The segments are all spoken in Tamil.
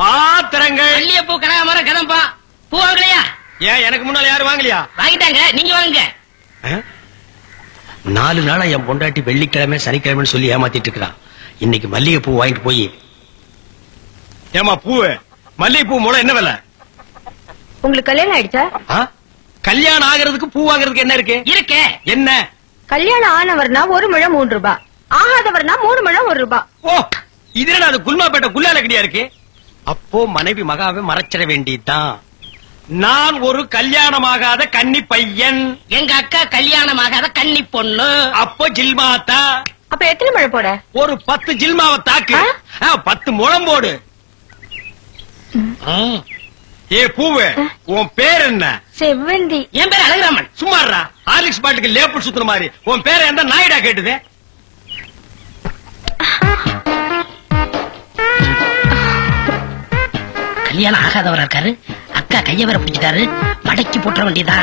பாத்திரங்கள். மல்லிகைப்பூ, கனகாமரம், கதம்பா. பூ வாங்கலையா? ஏன் எனக்கு முன்னால யாரும் வாங்கலையா? வாங்கிட்டாங்க, நீங்க வாங்குங்க. 4 நாளா என் பொண்டாட்டி வெள்ளிக்கிழமை சனிக்கிழமைன்னு சொல்லி ஏமாத்திட்டு இருக்கிறான். இன்னைக்கு மல்லிகை பூ வாங்கிட்டு போய். ஏமா பூ மல்லிகை பூ மூலம் என்ன விலை? உங்களுக்கு கல்யாணம் ஆயிடுச்சா? கல்யாணம் ஆகிறதுக்கு பூ வாங்குறதுக்கு என்ன இருக்கு? இருக்கே. என்ன? கல்யாணம் ஆனவர்னா 1 முழம் 3 ரூபாய், ஆகாதவர்னா 3 முழம் 1 ரூபாய். ஓ, இதுல அது குல்மாப்பேட்டை குல்லால கடியா இருக்கு. அப்போ மனைவி மகாவை மறைச்சிட வேண்டியதுதான். நான் ஒரு கல்யாணமாகாத கன்னி பையன், எங்க அக்கா கல்யாணமாகாத கன்னி பொண்ணு. அப்போ ஜில்மாத்தா. அப்ப எத்தனை முழம் போட? ஒரு 10 ஜில்மாவை தாக்கு. 10 முழம் போடு. ஏ பூவே, உன் பேர் என்ன? செவ்வந்தி. என் பேர் அழகுராமன். சும்மாறா, ஹார்லிக்ஸ் பாட்டுக்கு லேபிள் சுத்துற மாதிரி. உன் பேரை எந்த நாயிடா கேட்டுது? கல்யாணம் ஆகாதவரா இருக்காரு. அக்கா கைய வேற பிடிச்சிட்டாரு. மடக்கி போட்டுற வேண்டியதா.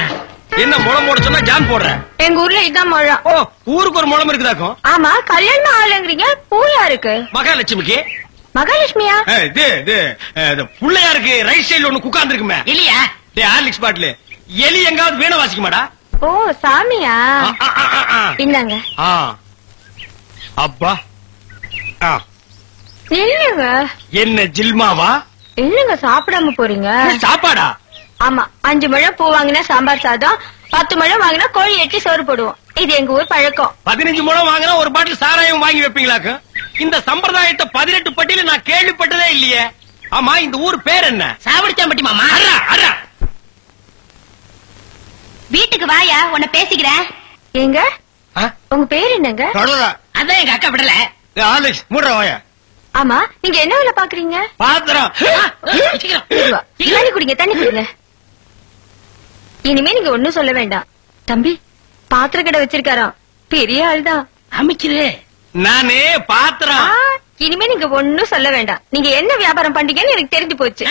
என்ன முளம் போட சொன்னா ஜான் போடுற? எங்க ஊர்ல இதான் முழம். ஓ, ஊருக்கு ஒரு முளம் இருக்குதாக்கும். ஆமா, கல்யாணம் ஆளுங்கிறீங்க. பூயா இருக்கு. மகாலட்சுமிக்கு. மகாலட்சுமியா? புள்ளையாருக்கு ரைட் சைடுல ஒண்ணு குக்காந்து இருக்குமே. இல்லையா? ஹார்லிக்ஸ் பாட்டில் எலி எங்காவது வீணை வாசிக்குமாடா? ஓ, சாமியா? இந்தாங்க. அப்பா இல்லங்க. என்ன ஜில்மாவா? இல்லங்க, சாப்பிடாம போறீங்க. சாப்பாடா? ஆமா, 5 முழம் பூ வாங்கினா சாம்பார் சாதம், 10 முழம் வாங்கினா கோழி எட்டி சோறு போடுவோம். இது எங்க ஊர் பழக்கம். 15 முழம் வாங்கினா ஒரு பாட்டில் சாராயம் வாங்கி வைப்பீங்களாக்கு? இந்த சம்பிரதாயத்தை 18 பட்டியல நான் கேள்விப்பட்டதே இல்லையே. ஆமா, இந்த ஊர் பேர் என்ன? சாவடிச்சாம்பட்டி மாமா. வீட்டுக்கு வாயா, உன்னை பேசிக்கிறேன். எங்க உங்க பேர் என்னங்க? அதான் எங்க அக்கா விடல. ஆலிக்ஸ் மூடுற வாயா. ஆமா, நீங்க என்ன வேலை பாக்குறீங்க? பாத்திரம். தண்ணி குடிங்க, தண்ணி குடிங்க. இனிமே நீங்க ஒண்ணும் சொல்ல வேண்டாம். தம்பி, பாத்திர கடை வச்சிருக்காராம், பெரிய ஆள் தான். அமைக்குது. நானே பாத்திரம். இனிமே நீங்க ஒண்ணும் சொல்ல வேண்டாம். நீங்க என்ன வியாபாரம் பண்றீங்கன்னு எனக்கு தெரிஞ்சு போச்சு.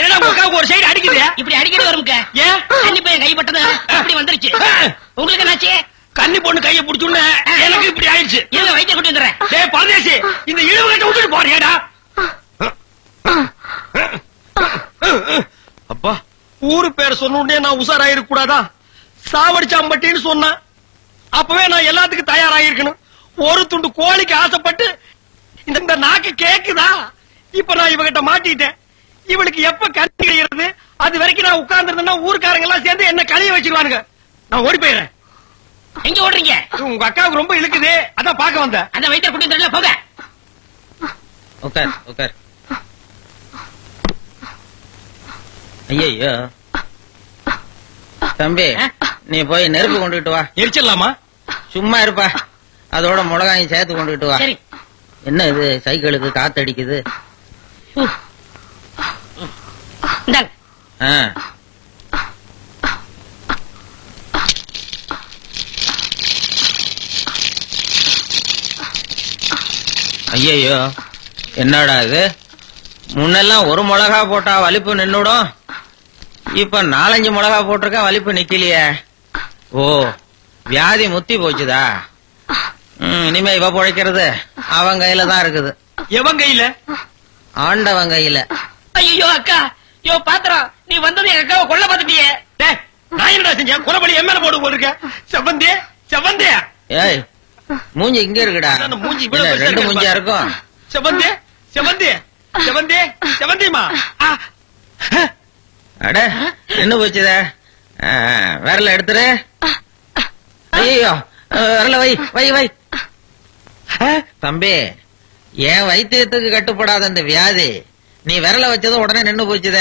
என்னடா ஒரு சைடு அடிக்குது? இப்படி அடிக்கடி வரும்க்க. ஏன்? கன்னி பையன் கை பட்டது அப்படி வந்துருச்சு. உங்களுக்கு என்னாச்சு? கன்னி பொண்ணு கையை பிடிச்சுன்னு எனக்கு இப்படி ஆயிடுச்சு. இருங்க, வைத்தியம் கொண்டு வந்துடுறேன். டேய் பரதேசி, இந்த இழுவு கட்ட விட்டுட்டு போறியாடா? அப்பா, ஊரு பேர் சொன்ன நான் உசாராயிருக்க கூடாதா? சாவடிச்சாம்பட்டின்னு சொன்ன அப்பவே நான் எல்லாத்துக்கும் தயாராயிருக்கணும். ஒரு துண்டு கோழிக்கு ஆசைப்பட்டு இந்த நாக்கு கேக்குதா? இப்ப நான் இவகிட்ட மாட்டிட்டேன். இவளுக்கு எப்ப கண்ணி கிடைக்கிறது? அது வரைக்கும் நான் உட்கார்ந்து இருந்தேன்னா ஊருக்காரங்க எல்லாம் சேர்ந்து என்ன கழிய வச்சிருவானுங்க. நான் ஓடி போயிடுறேன். எங்க ஓடுறீங்க? உங்க அக்காவுக்கு ரொம்ப இழுக்குது, அதான் பாக்க வந்தேன். அந்த வைத்தியம் கொண்டு வந்துடுறேன், போங்க. உட்கார் உட்கார். ஐயோ தம்பி, நீ போய் நெருப்பு கொண்டுகிட்டு வா. எரிச்சிடலாமா? சும்மா இருப்பா, அதோட மிளகாயும் சேர்த்து கொண்டுகிட்டு வா. சரி. என்ன இது, சைக்கிளுக்கு காத்தடிக்குது. ஐயோ, என்னடா இது? முன்னெல்லாம் ஒரு மிளகா போட்டா வலிப்பு நின்னுடும், இப்ப 4-5 மிளகா போட்டிருக்கா, வலிப்பு நிக்கலையே. ஓ, வியாதி முத்தி போச்சுதா? இனிமே இவ பொழைக்கிறது அவன் கையில தான் இருக்குது. எவன் கையில? ஆண்டவன் கையில. ஐயோ அக்கா, யோ பாத்திரம், நீ வந்தது எங்க அக்காவை கொல்ல பாத்துட்டியே. நான் என்னடா செஞ்சேன்? குறபடி என் மேல போட்டு போயிருக்க. செவந்தே செவந்தே. ஏய், மூஞ்சி இங்க இருக்குடா. மூஞ்சி 2 மூஞ்சியா இருக்கும். செவந்தே செவந்தே செவந்தே செவந்திமா. அட, என்ன போச்சுத? விரல எடுத்துரு. ஐயோ, விரல வை வை வை. தம்பி, என் வைத்தியத்துக்கு கட்டுப்படாத இந்த வியாதி நீ விரல வச்சதும் உடனே நின்னு போச்சுத.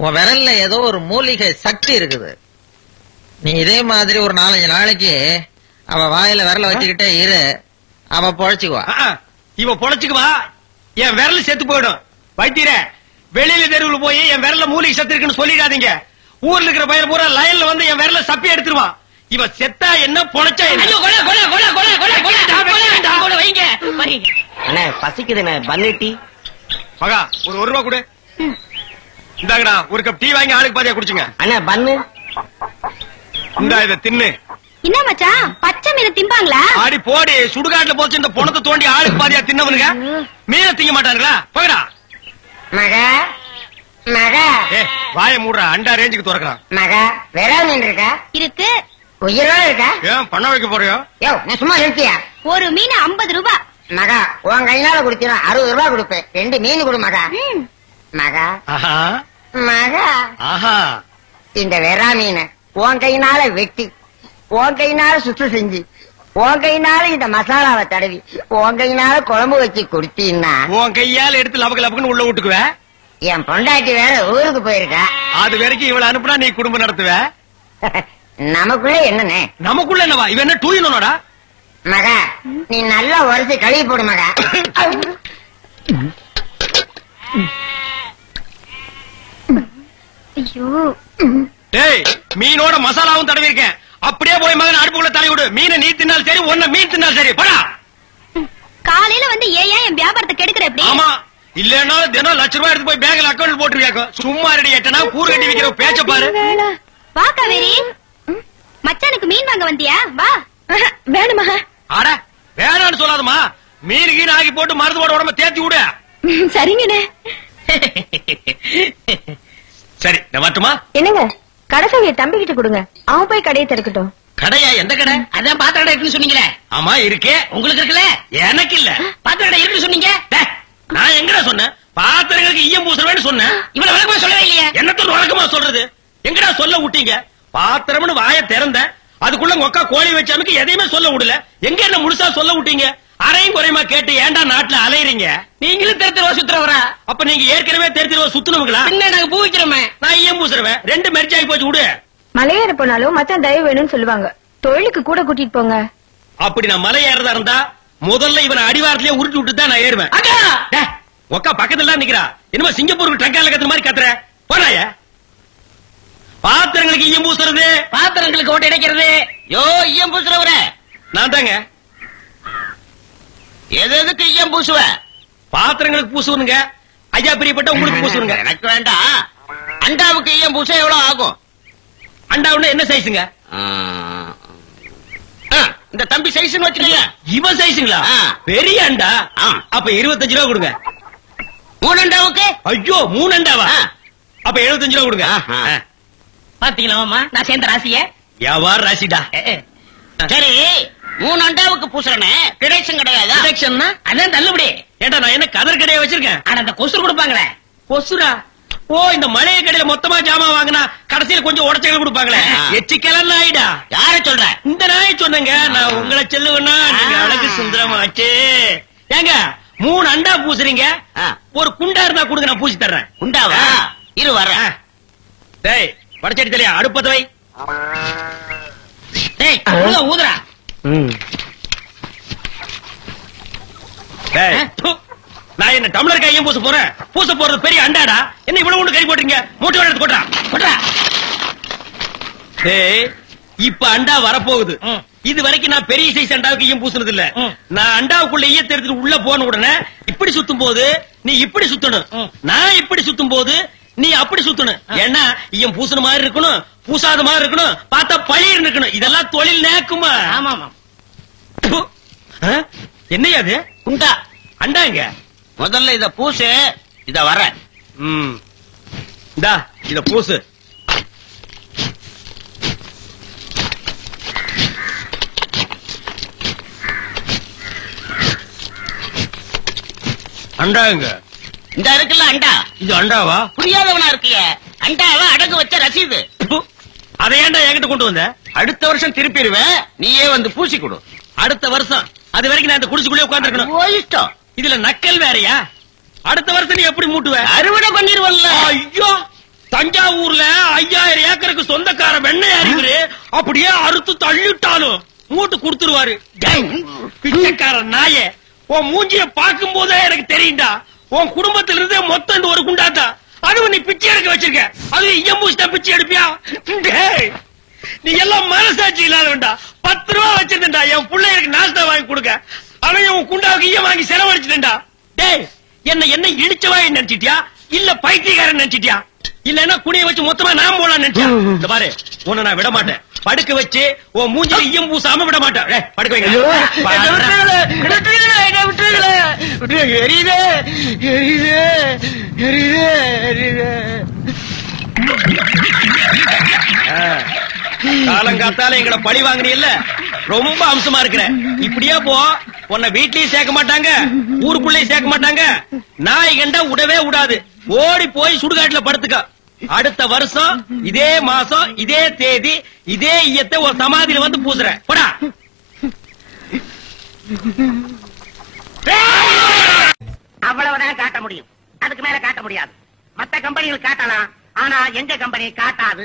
உன் விரல்ல ஏதோ ஒரு மூலிகை சக்தி இருக்குது. நீ இதே மாதிரி ஒரு 4-5 நாளைக்கு அவ வாயில விரல வச்சுக்கிட்டே இரு, அவ பொழைச்சுக்குவா. இவ பொழைச்சுக்குவா, என் விரல் செத்து போயிடும். வைத்தியரே, வெளியில தெருவில் போய் என் விரல மூலிகை சத்து இருக்குன்னு சொல்லிடாதீங்க. ஊர்ல இருக்கிற பையன் பூரா லைன்ல வந்து என் விரல சப்பி எடுத்துருவான். இவ செத்தா என்ன, பொழைச்சா என்ன? வைங்க அண்ணே, பசிக்குதுண்ணே, பன்னீர் டீ. மகா, ஒரு 1 ரூபா கொடு. இந்தாங்கடா, ஒரு கப் டீ வாங்கி ஆளுக்கு பாதியா குடிச்சுங்க. அண்ணா பன்னு. இந்த இத தின்னு. என்ன மச்சான் பச்சை மீன் திம்பாங்களா? ஆடி போடி, சுடுகாட்டுல போச்சு இந்த பொணத்தை தோண்டி ஆளுக்கு பாதியா தின்னவனுங்க மீனை திங்க மாட்டானுங்களா? போகடா. மகா மகா ஏ வாய மூடுறா, அண்டா ரேஞ்சுக்கு துறக்கிறான். மகா வேற மீன் இருக்கா? இருக்கு. உயிரோட இருக்கா? ஏன் பண்ண வைக்க போறியோ? யோ நான் சும்மா இருக்கியா? ஒரு மீன் 50 ரூபாய். மகா உன் கையினால குடுத்தா 60 ரூபாய் கொடுப்பேன். 2 மீன் கொடு மகா. மகா ஆஹா மகா ஆஹா. இந்த வெறா மீனை உன் கையினால வெட்டி உன் கையினால சுத்தம் செஞ்சு உன் கையினால இந்த மசாலாவை தடவி உன் கையினால குழம்பு வச்சு கொடுத்தீன்னா உன் கையால எடுத்து லபக்கு லபக்குன்னு உள்ள விட்டுக்குவ. என் பொண்டாட்டி வேற ஊருக்கு போயிருக்கா. அது வரைக்கும் இவள அனுப்புனா நீ குடும்பம் நடத்துவ. நமக்குள்ள என்னண்ணே? நமக்குள்ள என்னவா? இவன் என்ன டூயினோடா? மகா நீ நல்லா உரைச்சு கழுவி போடு மகா. ஐயோ டேய் மீனோட மசாலாவும் தடவி இருக்கேன். அப்படியே போய் மகன் அடுப்புக்குள்ள தலை விடு. மீனை நீ தின்னாலும் சரி, ஒன்ன மீன் தின்னாலும் சரி. போடா. காலையில வந்து ஏன் என் வியாபாரத்தை கெடுக்கிற எப்படி? ஆமா, இல்லன்னா தினம் லட்ச ரூபாய் எடுத்து போய் பேங்க்ல அக்கௌண்ட் போட்டுருவியாக்கோ. சும்மா ரெடி ஏட்டனா கூறு கட்டி வைக்கிற பேச்ச பாரு. வா காவேரி, மச்சானுக்கு மீன் வாங்க வந்தியா? வா. வேணுமா? ஆட வேணான்னு சொல்லாதமா. மீன் கீன் ஆகி போட்டு மருந்து போட உடம்ப தேத்தி விடு. சரிங்கண்ணே. சரி நான் வரட்டுமா? என்னங்க கடைசவிய தம்பிக்கிட்ட கொடுங்க, அவன் போய் கடையை திறக்கட்டும். கடையா? எந்த கடை? அதான் பாத்திர கடை இருக்குன்னு சொன்னீங்களே. ஆமா இருக்கே. உங்களுக்கு இருக்குல்ல? எனக்கு இல்ல. பாத்திர கடை இருக்குன்னு சொன்னீங்க. டேய், நான் எங்கடா சொன்னேன்? பாத்திரங்களுக்கு ஈயம் பூசுறவேன்னு சொன்னேன். இவ்வளவு விளக்கமா சொல்லவே இல்லையே. என்னத்தோட வழக்கமா சொல்றது? எங்கடா சொல்ல விட்டீங்க? பாத்திரம்னு வாய திறந்த அதுக்குள்ள உங்க அக்கா கோழி வச்சாமுக்கு எதையுமே சொல்ல விடல. எங்க என்ன முழுசா சொல்ல விட்டீங்க? அரையும் குறையுமா கேட்டு ஏன்டா நாட்டுல அலையறீங்க? நீங்களும் தெருத்திருவா சுத்துறவரா? அப்ப நீங்க ஏற்கனவே தெரிஞ்சிருவ சுத்துனவங்களா? பின்ன நாங்க பூ வைக்கிறோமே. நான் ஈயம் பூசுறவன். 2 மெர்ஜ் ஆகி போச்சு விடு. மலையேற போனாலும் மச்சான் தயவு வேணும்னு சொல்லுவாங்க. தொழிலுக்கு கூட கூட்டிட்டு போங்க. அப்படி நான் மலை ஏறதா இருந்தா முதல்ல இவனை அடிவாரத்திலே உருட்டி விட்டு தான் நான் ஏறுவேன். அக்கா டேய், உக்கா பக்கத்துல தான் நிக்கிறா. என்னமா சிங்கப்பூருக்கு ட்ரங்கால கத்துற மாதிரி கத்துற? போறாய. பாத்திரங்களுக்கு ஈயம் பூசுறது. பாத்திரங்களுக்கு ஓட்டு இடைக்கிறது. யோ ஈயம் பூசுறவர, நான் தாங்க. எதுக்கு ஈயம் பூசுவ? பாத்திரங்களுக்கு பூசுவனுங்க. ஐயா பிரியப்பட்ட உங்களுக்கு பூசுவனுங்க. எனக்கு வேண்டாம். அண்டாவுக்கு ஈயம் பூச எவ்வளவு ஆகும்? அண்டாவுன்னா என்ன சைஸுங்க? இந்த தம்பி சைஸ்னு வச்சுக்கீங்க. இவன் சைஸுங்களா? ஆ. பெரிய அண்டா. ஆ. அப்ப 25 ரூபா கொடுங்க. 3 அண்டாவுக்கு? ஐயோ 3 அண்டாவா? ஆ. அப்ப 75 ரூபா கொடுங்க. ஆஹா. பாத்தீங்களா மாமா, நான் சேர்ந்த ராசிய. வியாபார ராசிடா. சரி 3 அண்டாவுக்கு பூசுறனே டிடக்ஷன் கிடையாதா? டிடக்ஷன்னா அதான் தள்ளுபடி. ஏண்டா நான் என்ன கதர் கடையை வச்சிருக்கேன்? ஆனா அந்த கொசு கொடுப்பாங்களே. கொசுரா? ஓ, இந்த மளிகை கடையில மொத்தமா ஜாமான் வாங்கினா கடைசியில கொஞ்சம் உடச்சல் கொடுப்பாங்களே. ஆ. எச்சிக்கலாம் நாயிடா. யார சொல்ற? இந்த நாய் சொன்னங்க. நான் உங்களை செல்லுவேன்னா நீங்க அழகு சுந்தரமாச்சு. ஏங்க 3 அண்டா பூசுறீங்க, ஆ. ஒரு குண்டா இருந்தா கொடுங்க, நான் பூசி தர்றேன். உண்டாவா? இரு வர. டேய் வடச்சடி தலையா, அடுப்பத வை. டேய் ஊதுறா. டேய், ப்பு. நான் என்ன டம்ளர் கையும் பூச போறேன்? பூச போறது பெரிய அண்டாடா. என்ன இவ்வளவு ஒண்ணு கை போட்டீங்க? மூட்டை எடுத்து கொட்டா கொட்டா. டேய் இப்ப அண்டா வரப்போகுது. இது வரைக்கும் நான் பெரிய சைஸ் அண்டாவுக்கு ஈயம் பூசுனது இல்ல. நான் அண்டாவுக்குள்ள ஈயத்தை எடுத்துட்டு உள்ள போன உடனே இப்படி சுத்தும் போது நீ இப்படி சுத்தணும். நான் இப்படி சுத்தும் போது நீ அப்படி சுத்தணும். ஏன்னா ஈயம் பூசுன மாதிரி இருக்கணும், பூசாத மாதிரி இருக்கணும், பார்த்தா பழிர் இருக்கணும். இதெல்லாம் தொழில் நேக்குமா? ஆமா ஆமா. என்னையா அது? உண்டா அண்டாங்க. முதல்ல இத பூசு. இத வர. இந்தா இத பூசு. அண்டாங்க. இந்த இருக்குல்ல அண்டா. இது அண்டாவா? புரியாதவனா இருக்கிய. அண்டாவ அடகு வச்ச ரசீது. அதை ஏன்டா என்கிட்ட கொண்டு வந்த? அடுத்த வருஷம் திருப்பிடுவேன். நீயே வந்து பூசி கொடு. அடுத்த வருஷம்? அது வரைக்கும் நான் இந்த குடிச்சுக்குள்ளே உட்கார்ந்துருக்கணும். ஓ இஷ்டம். இதுல நக்கல் வேறயா? அடுத்த வருஷம் நீ எப்படி மூட்டுவ? அறுவடை பண்ணிருவல்ல. ஐயோ, தஞ்சாவூர்ல 5000 ஏக்கருக்கு சொந்தக்கார வெண்ணெய் அறிவுரு அப்படியே அறுத்து தள்ளிட்டாலும் மூட்டு கொடுத்துருவாரு. பிச்சைக்கார நாயே, உன் மூஞ்சிய பார்க்கும் போதே எனக்கு தெரியும்டா. உன் குடும்பத்தில இருந்தே மொத்தம் ஒரு குண்டாத்தா. அதுவும் நீ பிச்சை எடுக்க வச்சிருக்க. அது ஈயம் பிச்சை எடுப்பியா? டேய், நீ எல்லாம் மனசாட்சி இல்லாதவன்டா. 10 ரூபா வச்சிருந்தா என் பிள்ளைகளுக்கு நாஸ்தா வாங்கி கொடுக்க. அவன் உன் குண்டாவுக்கு ஈயம் வாங்கி செலவழிச்சுட்டா. டேய், என்ன இடிச்சவாய் நினைச்சிட்டியா இல்ல பைத்தியக்காரன் நினைச்சிட்டியா? இல்லன்னா குனிய வச்சு மொத்தமா நான் போலாம் நினைச்சா? இந்த பாரு, உன்னை நான் விட மாட்டேன். படுக்க வச்சு உன் மூஞ்சில ஈயம் பூசாம விட மாட்டேன். டேய், படுக்க வைங்க. காலங்காத்தால எங்களை பழி வாங்குறீல்ல, ரொம்ப அம்சமா இருக்கிற. இப்படியே போ, உன்னை வீட்லயும் சேர்க்க மாட்டாங்க, ஊருக்குள்ளயும் சேர்க்க மாட்டாங்க. நாய் கண்டா விடவே விடாது. ஓடி போய் சுடுகாட்டுல படுத்துக்க. அடுத்த வருஷம் இதே மாசம் இதே தேதி இதே ஈயத்தை ஒரு சமாதியில வந்து பூசுறேன். போடா. அவ்வளவுதான் காட்ட முடியும், அதுக்கு மேல காட்ட முடியாது. மத்த கம்பெனிகள் காட்டலாம், ஆனா எங்க கம்பெனி காட்டாது.